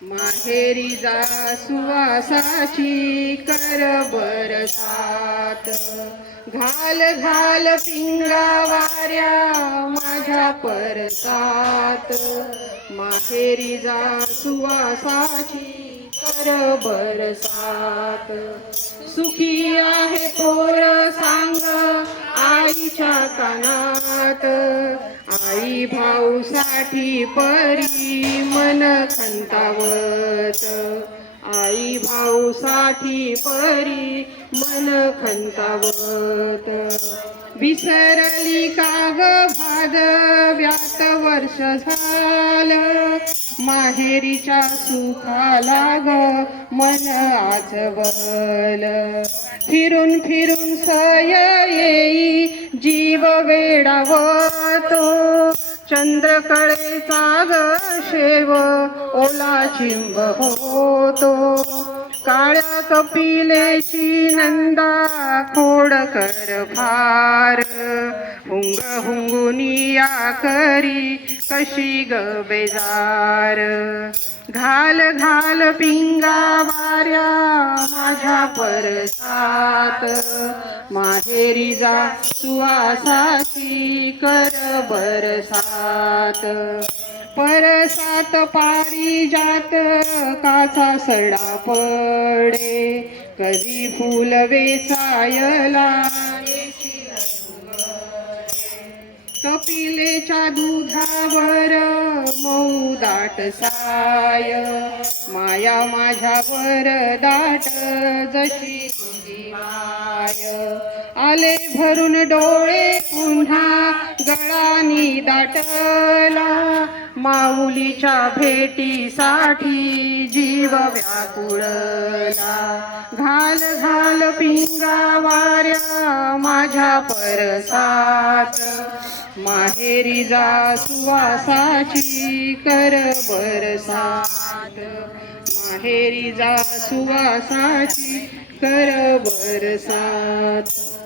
माहेरी जा सुवासाची कर बरसात, घाल घाल पिंगा वाऱ्या माझ्या परसात. माहेरी जा सुवासाची कर बरसात, सुखी आहे पोर सांग आईच्या कानात. आई भाऊसाठी परी मन खंतावत, आई भाऊसाठी परी मन खंतावत. विसरली का ग भादव्यात वर्ष झालं, माहेरीच्या सुखाला ग मन आजवल. फिरून फिरून सय येई जीव वेडावतो, चंद्रकळेचा ग शेव ओला चिंब होतो. काळ्या कपिलेची नंदा खोड कर फार, हुंग हुंगुनिया करी कशी ग बेजार. घाल घाल पिंगा वाऱ्या माझ्या परसात, माहेरी जा सुवासाची कर बरसात. परसात पारिजात काचा सडा पडे, कधी फुल वेचायला कपिलेच्या दुधावर मऊ दाट साय. माया माझ्यावर दाट जशी तुझी माय. आले भरून डोळे पुन्हा गळानी दाटला, माऊलीच्या भेटीसाठी जीव व्याकुळला. घाल घाल पिंगा वाऱ्या माझ्या परसात, माहेरी जा सुवासाची कर बरसात. माहेरी जा सुवासाची कर बरसात.